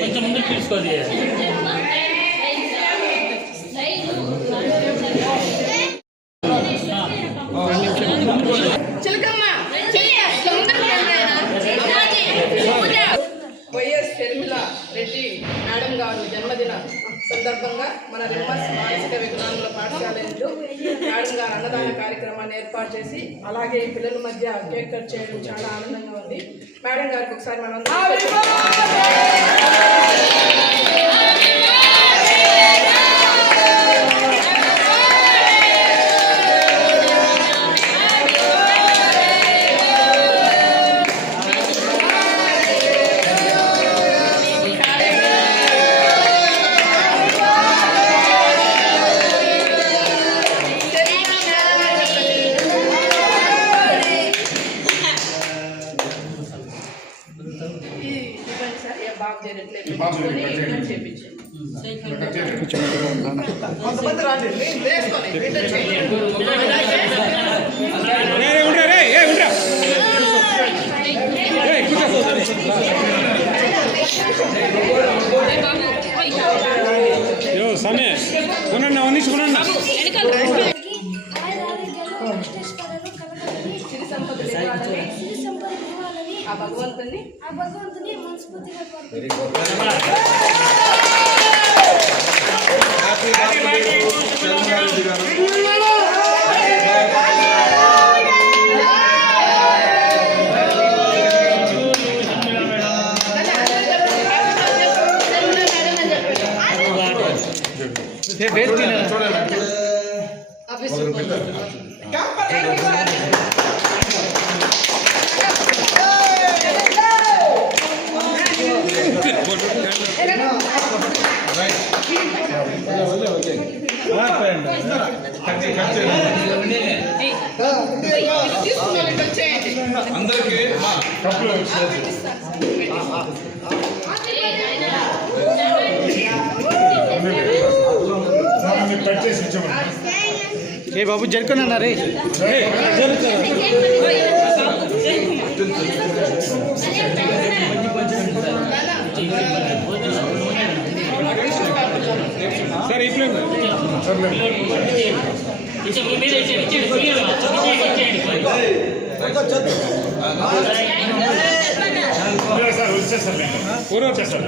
కొంచెం ముందుకు తీసుకోది. YS Sharmila Reddy madam గారు జన్మదిన సందర్భంగా మన రిమ్మర్స్ మానసిక వికలాంగుల పాఠశాలలో మేడం గారు అన్నదాన కార్యక్రమాన్ని ఏర్పాటు చేసి అలాగే పిల్లల మధ్య కేక్ కట్ చేయడం చాలా ఆనందంగా ఉంది. మేడం గారికి ఒకసారి మనం సమయ భగవంతుని మనస్ఫూర్తిగా అందరికీ ఏ బాబు జరుకున్నారే సార్ ఇట్లా పూర్వ వచ్చేస్తారు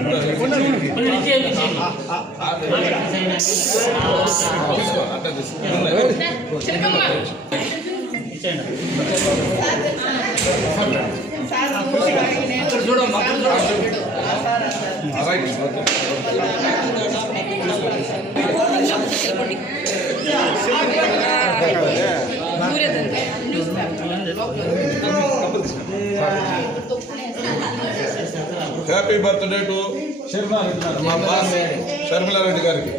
happy birthday to Sharmila Reddy గారికి.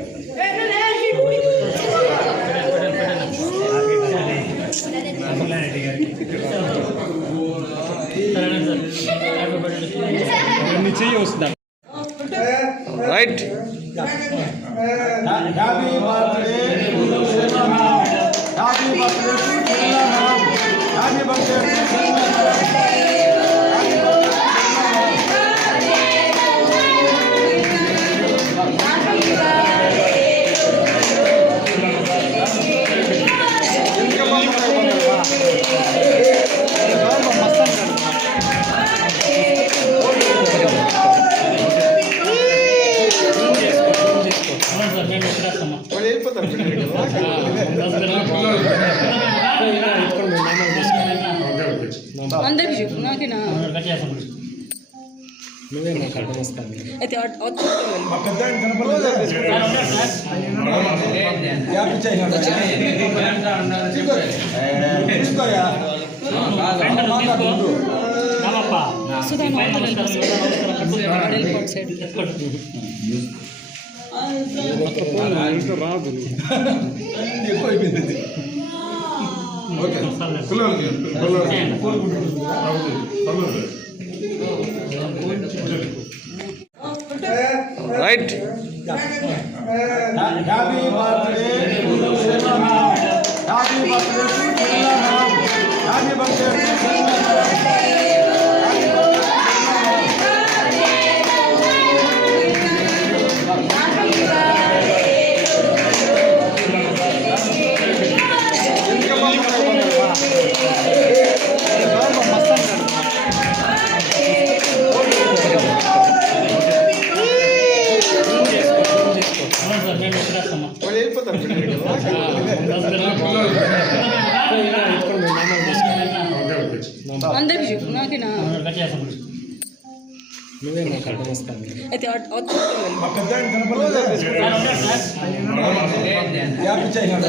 రైట్. హ్యాపీ బర్త్డే అందరికి చెప్పు నాకేనా నువ్వే మాట్లాడడం వస్తాను అయితే రాదు ఎక్కువైపోయింది. ఓకే పిల్లలకి right. Happy birthday happy birthday happy birthday అందరికి చెప్పు నాకేనా నువ్వే నాకు అడ్డం వస్తాను. అయితే మా పెద్ద ఆయన కనపడలేదా? హ్యాపీ చేయండి.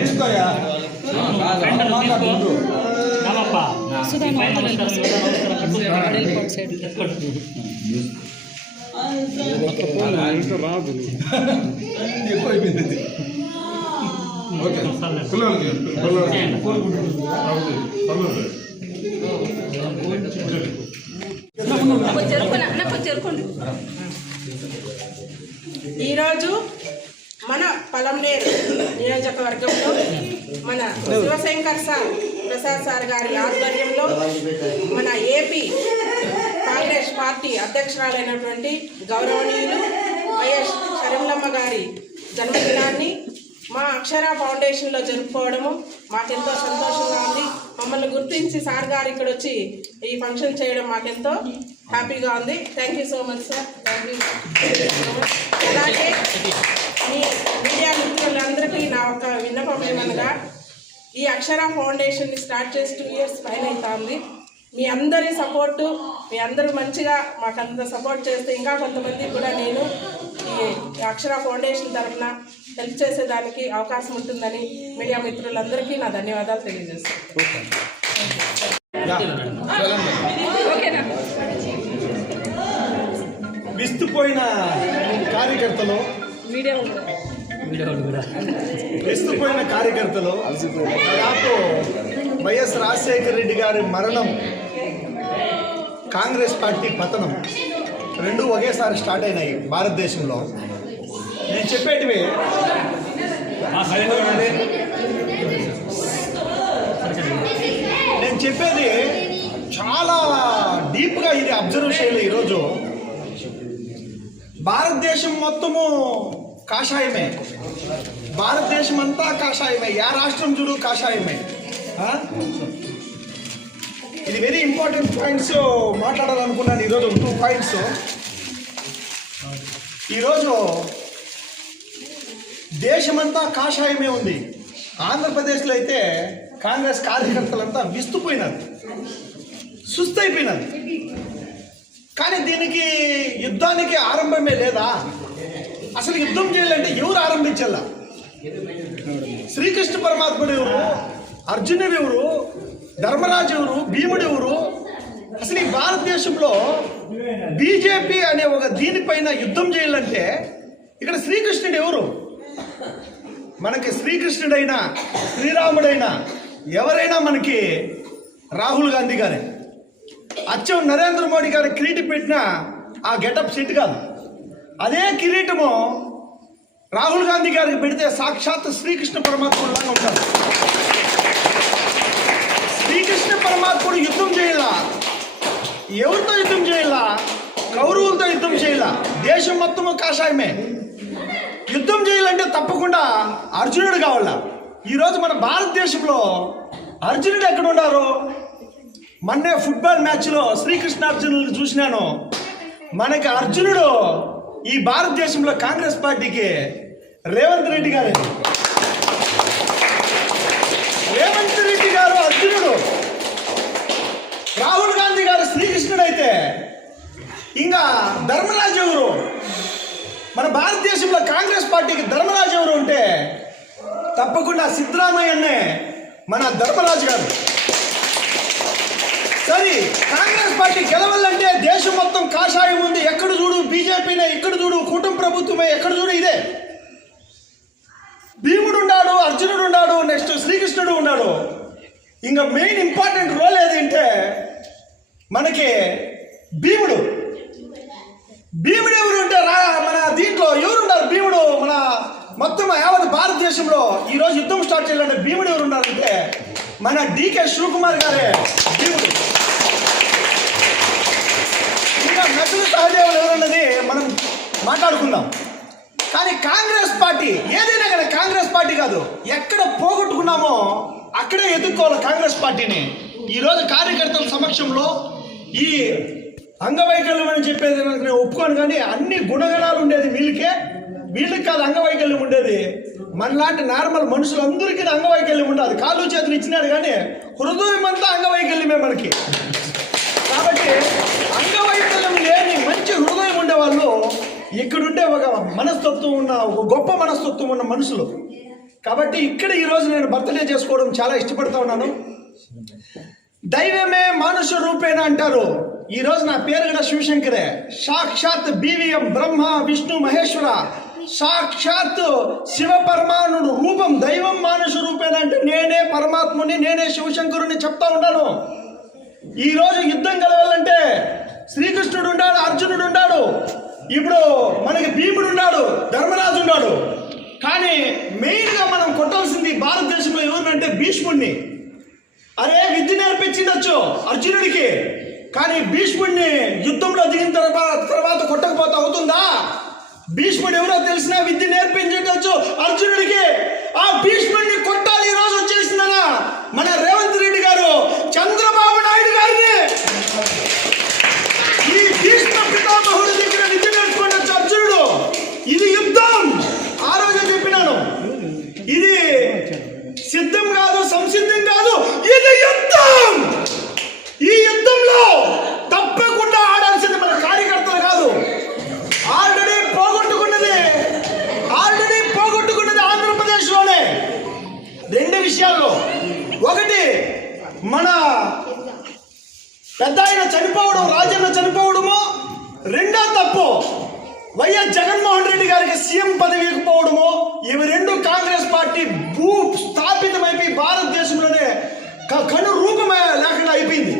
తీసుకోయా. సుధా సైడ్ ఇంకా రాదు. ఎక్కువైపోయింది. ఓకే పిల్లలకి చెరుకోండి. ఈరోజు మన పలంనేరు నియోజకవర్గంలో మన శివశంకర్ సార్ ప్రసాద్ సార్ గారి ఆధ్వర్యంలో మన ఏపీ కాంగ్రెస్ పార్టీ అధ్యక్షురాలైనటువంటి గౌరవనీయులు వైఎస్ షర్మిలమ్మ గారి జన్మదినాన్ని మా అక్షర ఫౌండేషన్లో జరుపుకోవడము మాకెంతో సంతోషంగా ఉంది. మమ్మల్ని గుర్తించి సార్ గారు ఇక్కడ వచ్చి ఈ ఫంక్షన్ చేయడం మాకెంతో హ్యాపీగా ఉంది. Thank you so much sir. Thank you. అలాగే మీ మీడియా మిత్రులందరికీ నా ఒక విన్నపం ఏమనగా, ఈ అక్షర ఫౌండేషన్ని స్టార్ట్ చేసి 2 years పైన అవుతుంది. మీ అందరి సపోర్టు, మీ అందరూ మంచిగా మాకంత సపోర్ట్ చేస్తే ఇంకా కొంతమంది కూడా నేను ఈ అక్షర ఫౌండేషన్ తరఫున హెల్ప్ చేసేదానికి అవకాశం ఉంటుందని మీడియా మిత్రులందరికీ నా ధన్యవాదాలు తెలియజేస్తాను. ఓకేనా? విస్తుపోయిన కార్యకర్తలు విస్తుపోయిన కార్యకర్తలు దాదాపు వైఎస్ రాజశేఖర రెడ్డి గారి మరణం, కాంగ్రెస్ పార్టీ పతనం రెండు ఒకేసారి స్టార్ట్ అయినాయి భారతదేశంలో. నేను చెప్పేటివి నేను చెప్పేది చాలా డీప్గా ఇది అబ్జర్వ్ చేయాలి. ఈరోజు భారతదేశం మొత్తము కాషాయమే, భారతదేశం అంతా కాషాయమే, యా రాష్ట్రం చూడు కాషాయమే. ఇది వెరీ ఇంపార్టెంట్ పాయింట్స్ మాట్లాడాలనుకున్నాను ఈరోజు. 2 పాయింట్స్. ఈరోజు దేశమంతా కాషాయమే ఉంది. ఆంధ్రప్రదేశ్లో అయితే కాంగ్రెస్ కార్యకర్తలంతా విస్తుపోయినారు, సుస్తైపోయినారు. కానీ దీనికి యుద్ధానికి ఆరంభమే లేదా? అసలు యుద్ధం చేయాలంటే ఎవరు ఆరంభించాల? శ్రీకృష్ణ పరమాత్ముడు ఎవరు? అర్జునుడు ఎవరు? ధర్మరాజు ఎవరు? భీముడు ఎవరు? అసలు ఈ భారతదేశంలో బీజేపీ అనే ఒక దీనిపైన యుద్ధం చేయాలంటే ఇక్కడ శ్రీకృష్ణుడు ఎవరు? మనకి శ్రీకృష్ణుడైనా శ్రీరాముడైనా ఎవరైనా మనకి రాహుల్ గాంధీ గారే. అచ్చం నరేంద్ర మోడీ గారి కిరీటం పెట్టిన ఆ గెటప్ సెట్ కాదు. అదే కిరీటము రాహుల్ గాంధీ గారికి పెడితే సాక్షాత్ శ్రీకృష్ణ పరమాత్ముడు లాగా ఉంటారు. శ్రీకృష్ణ పరమాత్ముడు యుద్ధం చేయాల. ఎవరితో యుద్ధం చేయాల? కౌరవులతో యుద్ధం చేయాల. దేశం మొత్తము కాషాయమే. యుద్ధం చేయాలంటే తప్పకుండా అర్జునుడు కావాల. ఈరోజు మన భారతదేశంలో అర్జునుడు ఎక్కడ ఉన్నారు? మొన్నే ఫుట్బాల్ మ్యాచ్లో శ్రీకృష్ణ అర్జునుడు చూసినాను. మనకి అర్జునుడు ఈ భారతదేశంలో కాంగ్రెస్ పార్టీకి రేవంత్ రెడ్డి గారే. రేవంత్ రెడ్డి గారు అర్జునుడు, రాహుల్ గాంధీ గారు శ్రీకృష్ణుడు అయితే ఇంకా ధర్మరాజు ఎవరు? మన భారతదేశంలో కాంగ్రెస్ పార్టీకి ధర్మరాజు ఎవరు ఉంటే తప్పకుండా సిద్ధరామయ్యనే మన ధర్మరాజు గారు. సరే, కాంగ్రెస్ పార్టీ గెలవాలంటే దేశం మొత్తం కాషాయం ఉంది. ఎక్కడ చూడు బీజేపీనే, ఎక్కడ చూడు కుటుంబ ప్రభుత్వమే, ఎక్కడ చూడు ఇదే. భీముడు ఉన్నాడు, అర్జునుడు ఉన్నాడు, నెక్స్ట్ శ్రీకృష్ణుడు ఉన్నాడు. ఇంకా మెయిన్ ఇంపార్టెంట్ రోల్ ఏదంటే మనకి భీముడు ఎవరు అంటే మన దీంట్లో ఎవరున్నారు? భీముడు మన మొత్తం యావత్ భారతదేశంలో ఈరోజు యుద్ధం స్టార్ట్ చేయాలంటే భీముడు ఎవరు ఉన్నారంటే మన డికే శివకుమార్ గారే భీముడు. ఇంకా నటులు సహదేవులు ఎవరన్నది మనం మాట్లాడుకుందాం. కానీ కాంగ్రెస్ పార్టీ ఏదైనా కానీ కాంగ్రెస్ పార్టీ కాదు, ఎక్కడ పోగొట్టుకున్నామో అక్కడే ఎదుర్కోవాలి కాంగ్రెస్ పార్టీని. ఈరోజు కార్యకర్తల సమక్షంలో ఈ అంగవైకల్యం అని చెప్పేది నేను ఒప్పుకోను, కానీ అన్ని గుణగణాలు ఉండేది వీళ్ళకి కాదు అంగవైకల్యం ఉండేది. మనలాంటి నార్మల్ మనుషులందరికీ అంగవైకల్యం ఉండదు. కాళ్ళు చేతులు ఇచ్చినాడు కానీ హృదయం అంతా అంగవైకల్యమే మనకి. కాబట్టి అంగవైకల్యం లేని మంచి హృదయం ఉండేవాళ్ళు ఇక్కడుండే ఒక మనస్తత్వం ఉన్న ఒక గొప్ప మనస్తత్వం ఉన్న మనుషులు. కాబట్టి ఇక్కడ ఈరోజు నేను బర్త్డే చేసుకోవడం చాలా ఇష్టపడతా ఉన్నాను. దైవమే మానుష రూపేణ అంటారు. ఈరోజు నా పేరు కూడా శివశంకరే. సాక్షాత్ BVM బ్రహ్మ విష్ణు మహేశ్వర, సాక్షాత్ శివ పరమాణుడు రూపం. దైవం మానుష రూపేణ అంటే నేనే పరమాత్ముని, నేనే శివశంకరుని చెప్తా ఉన్నాను. ఈరోజు యుద్ధం కలవాలంటే శ్రీకృష్ణుడు ఉన్నాడు, అర్జునుడు ఉన్నాడు, ఇప్పుడు మనకి భీముడు ఉన్నాడు, ధర్మరాజు ఉన్నాడు. కానీ మెయిన్గా మనం కొట్టాల్సింది భారతదేశంలో ఎవరినంటే భీష్ముడిని. అరే విద్య నేర్పించిండొచ్చు అర్జునుడికి, కానీ భీష్ముడిని యుద్ధంలో దిగిన తర్వాత కొట్టకపోతే అవుతుందా? భీష్ముడు ఎవరో తెలిసినా విద్య నేర్పించవచ్చు అర్జునుడికి. ఆ భీష్ముడిని కొట్టాలి. ఈ రోజు వచ్చేసిందనా మన రేవంత్ రెడ్డి గారు, చంద్రబాబు నాయుడు గారిని ఈ భీష్మ పితామహుడి దగ్గర విద్య నేర్చుకోవచ్చు అర్జునుడు. ఇది యుద్ధం. ఆ రోజే చెప్పినాను, ఇది సిద్ధం కాదు, సంసిద్ధం కాదు, ఇది యుద్ధం. ఈ యుద్ధంలో తప్పకుండా ఆడాల్సింది మన కార్యకర్తలు కాదు. ఆల్రెడీ పోగొట్టుకున్నది ఆంధ్రప్రదేశ్లోనే రెండు విషయాల్లో. ఒకటి మన పెద్ద ఆయన చనిపోవడం, రాజన్న చనిపోవడము. రెండో తప్పు వైఎస్ జగన్మోహన్ రెడ్డి గారికి సీఎం పదవి ఇవ్వకపోవడము. ఇవి రెండు కాంగ్రెస్ పార్టీ స్థాపితమైపోయి భారతదేశంలోనే కను రూపమే లేకుండా అయిపోయింది.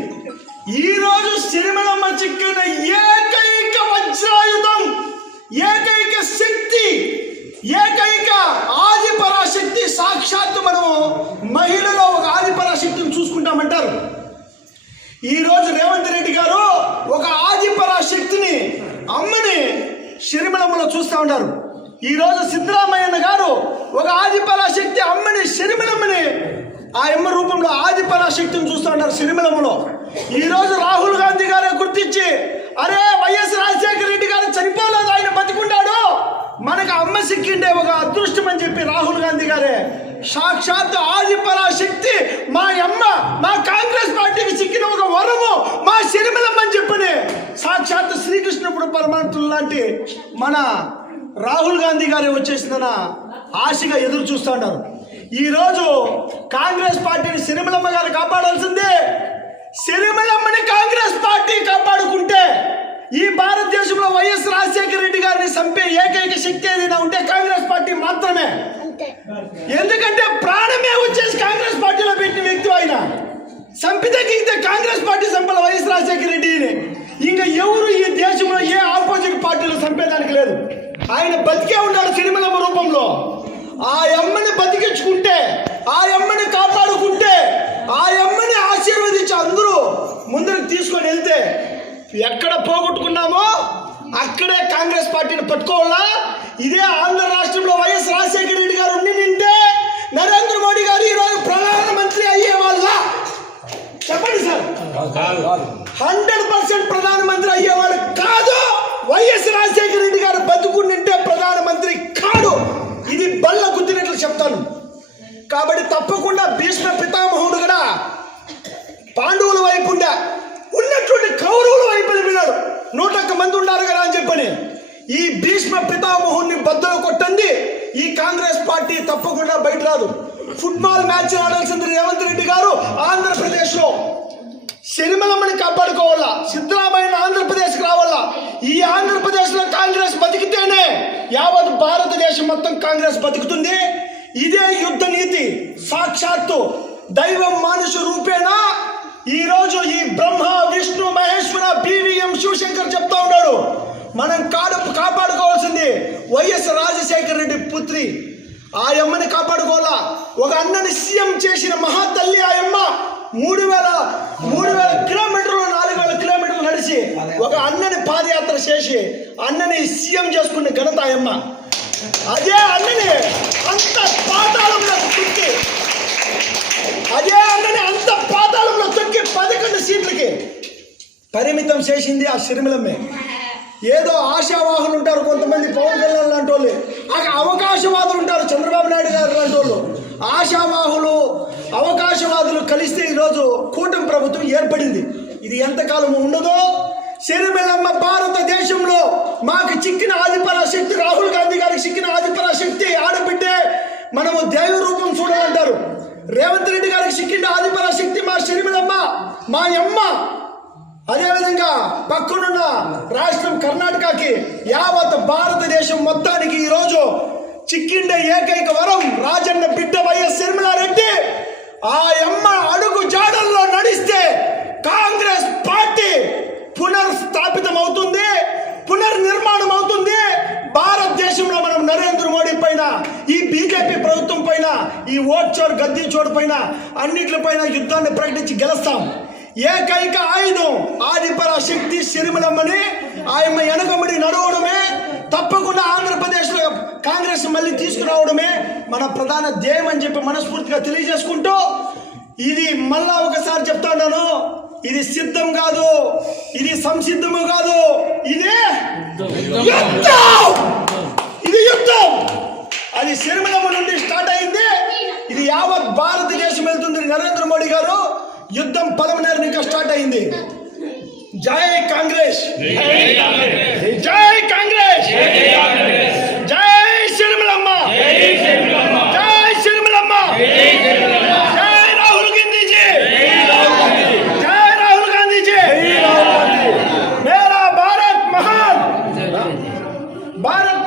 ఈ రోజు సిరిమలమ్మ చిక్కిన ఏకైక వజ్రాయుధం, ఏకైక శక్తి, ఏకైక ఆదిపరాశక్తి. సాక్షాత్తు మనము మహిళలో ఒక ఆదిపరాశక్తిని చూసుకుంటామంటారు. ఈరోజు రేవంత్ రెడ్డి గారు ఒక ఆదిపరాశక్తిని, అమ్మని సిరిమలమ్మలో చూస్తూ ఉన్నారు. ఈరోజు సిద్ధరామయ్య గారు ఒక ఆదిపరాశక్తి అమ్మని, సిరిమలమ్మని, ఆ అమ్మ రూపంలో ఆదిపరాశక్తిని చూస్తూ ఉంటారు సిరిమలమ్మలో. ఈరోజు రాహుల్ గాంధీ గారే గుర్తించి, అరే వైఎస్ రాజశేఖర రెడ్డి గారు చనిపోలేదు, ఆయన బతికుంటాడు, మనకు అమ్మ సిక్కిండే ఒక అదృష్టం అని చెప్పి రాహుల్ గాంధీ గారే సాక్షాత్ ఆదిపరాశక్తి మా అమ్మ, మా కాంగ్రెస్ పార్టీకి సిక్కిన ఒక వరము మా సిరిమలమ్మ అని చెప్పని సాక్షాత్ శ్రీకృష్ణుడు పరమాత్ముడు లాంటి మన రాహుల్ గాంధీ గారే వచ్చేసిందన ఆశగా ఎదురు చూస్తూ ఉన్నారు. ఈరోజు కాంగ్రెస్ పార్టీని సిరిమలమ్మ గారు కాపాడాల్సిందే. సిరిమలమ్మని కాంగ్రెస్ పార్టీ కాపాడుకుంటే ఈ భారతదేశంలో వైఎస్ రాజశేఖర రెడ్డి గారిని చంపే ఏకైక శక్తి ఏదైనా ఉంటే కాంగ్రెస్ పార్టీ మాత్రమే. ఎందుకంటే ప్రాణమే వచ్చేసి కాంగ్రెస్ పార్టీలో పెట్టిన వ్యక్తి ఆయన. చంపితే కాంగ్రెస్ పార్టీ చంపాల వైఎస్ రాజశేఖర రెడ్డిని. ఇంకా ఎవరు ఈ దేశంలో ఏ ఆపోజిట్ పార్టీలో చంపేదానికి లేదు. ఆయన బతికే ఉన్నాడు సిరిమలమ్మ రూపంలో. ఆ అమ్మని బతికించుకుంటే, ఆ అమ్మని కాపాడుకుంటే, ఆ అమ్మని ఆశీర్వదించి అందరూ ముందుకు తీసుకొని వెళ్తే ఎక్కడ పోగొట్టుకున్నామో అక్కడే కాంగ్రెస్ పార్టీని పట్టుకోవాలా. ఇదే ఆంధ్ర రాష్ట్రంలో వైఎస్ రాజశేఖర రెడ్డి గారు ఉండి నింటే నరేంద్ర మోడీ గారు ఈరోజు ప్రధానమంత్రి అయ్యే వాళ్ళ? చెప్పండి సార్. 100% ప్రధానమంత్రి అయ్యేవాడు కాదు. వైఎస్ రాజశేఖర రెడ్డి గారు బతుకుంటే ప్రధానమంత్రి కాడు. ఇది బల్ల గుద్దినట్లు చెప్తాను. కాబట్టి తప్పకుండా భీష్మ పితామహుడు కూడా పాండవుల వైపు ఉన్నటువంటి కౌరవుల వైపు వెళ్ళిపోయినాడు. 101 మంది ఉన్నారు కదా అని చెప్పని ఈ భీష్మ పితామహుడిని బద్దలు కొట్టండి. ఈ కాంగ్రెస్ పార్టీ తప్పకుండా బయట రాదు. ఫుట్బాల్ మ్యాచ్ ఆడాల్సింది రేవంత్ రెడ్డి గారు ఆంధ్రప్రదేశ్లో. సిరిమలమ్మని కాపాడుకోవాలా, సిద్ధరామయ్య ఆంధ్రప్రదేశ్కి రావాలా. ఈ ఆంధ్రప్రదేశ్లో కాంగ్రెస్ బతికితేనే యావత్ భారతదేశం మొత్తం కాంగ్రెస్ బతుకుతుంది. ఇదే యుద్ధ నీతి. సాక్షాత్తు దైవం మానుష రూపేణ ఈరోజు ఈ బ్రహ్మ విష్ణు మహేశ్వర బివిఎం శివశంకర్ చెప్తా ఉన్నాడు, మనం కాపాడుకోవాల్సింది వైఎస్ రాజశేఖర రెడ్డి పుత్రి ఆ అమ్మని కాపాడుకోవాలా. ఒక అన్నని సీఎం చేసిన మహాతల్లి ఆ అమ్మ 3,000 కిలోమీటర్లు 4,000 కిలోమీటర్లు నడిచి ఒక అన్నని పాదయాత్ర చేసి అన్నని సీఎం చేసుకునే ఘనత ఆ అమ్మ. అదే అన్నని అంత పాతాళంలో తొక్కి 11 సీట్లకి పరిమితం చేసింది ఆ షర్మిలమ్మే. ఏదో ఆశావాహులు ఉంటారు కొంతమంది, పవన్ కళ్యాణ్ లాంటి వాళ్ళు, అవకాశవాదులు ఉంటారు, చంద్రబాబు నాయుడు గారు లాంటి వాళ్ళు. ఆశావాహులు అవకాశవాదులు కలిస్తే ఈరోజు కూటమి ప్రభుత్వం ఏర్పడింది. ఇది ఎంతకాలం ఉండదో. షర్మిలమ్మ భారతదేశంలో మాకు చిక్కిన ఆదిపరాశక్తి, రాహుల్ గాంధీ గారికి చిక్కిన ఆదిపరాశక్తి ఆడబిడ్డే, మనము దైవ రూపం చూడాలంటారు. రేవంత్ రెడ్డి గారికి చిక్కిన ఆదిపరాశక్తి మా షర్మిలమ్మ, మా అమ్మ. అదేవిధంగా పక్కనున్న రాష్ట్రం కర్ణాటకకి, యావత్ భారతదేశం మొత్తానికి ఈరోజు చిక్కిండే ఏకైక వరం రాజన్న బిడ్డ వైఎస్ షర్మిలారెడ్డి. ఆ అమ్మ అడుగు జాడల్లో నడిస్తే కాంగ్రెస్ పార్టీ పునర్స్థాపితం అవుతుంది, పునర్నిర్మాణం అవుతుంది. భారతదేశంలో మనం నరేంద్ర మోడీ పైన, ఈ బీజేపీ ప్రభుత్వం పైన, ఈ ఓట్ చోర్ గద్దీ చోటు పైన అన్నిట్లపైన యుద్ధాన్ని ప్రకటించి గెలుస్తాం. ఏకైక ఆయుధం ఆదిపరాశక్తి షర్మిలమ్మని ఆయమ్మ వెనకబడి నడవడమే, తప్పకుండా ఆంధ్రప్రదేశ్లో కాంగ్రెస్ మళ్ళీ తీసుకురావడమే మన ప్రధాన ధ్యేయం అని చెప్పి మనస్ఫూర్తిగా తెలియజేసుకుంటూ, ఇది మళ్ళా ఒకసారి చెప్తాను, ఇది సిద్ధం కాదు, ఇది సంసిద్ధము కాదు, ఇది యుద్ధం. ఇది యుద్ధం. అది షర్మిలమ్మ నుండి స్టార్ట్ అయింది, ఇది యావత్ భారతదేశం వెళ్తుంది. నరేంద్ర మోడీ గారు యుద్ధం పలమనేరు ఇంకా స్టార్ట్ అయింది. జై కాంగ్రెస్, జై కాంగ్రెస్, జై షర్మిలమ్మ, జై షర్మిలమ్మ, జై రాహుల్ గాంధీజీ, జై రాహుల్ గాంధీజీ. మేరా భారత్ మహాన్, భారత్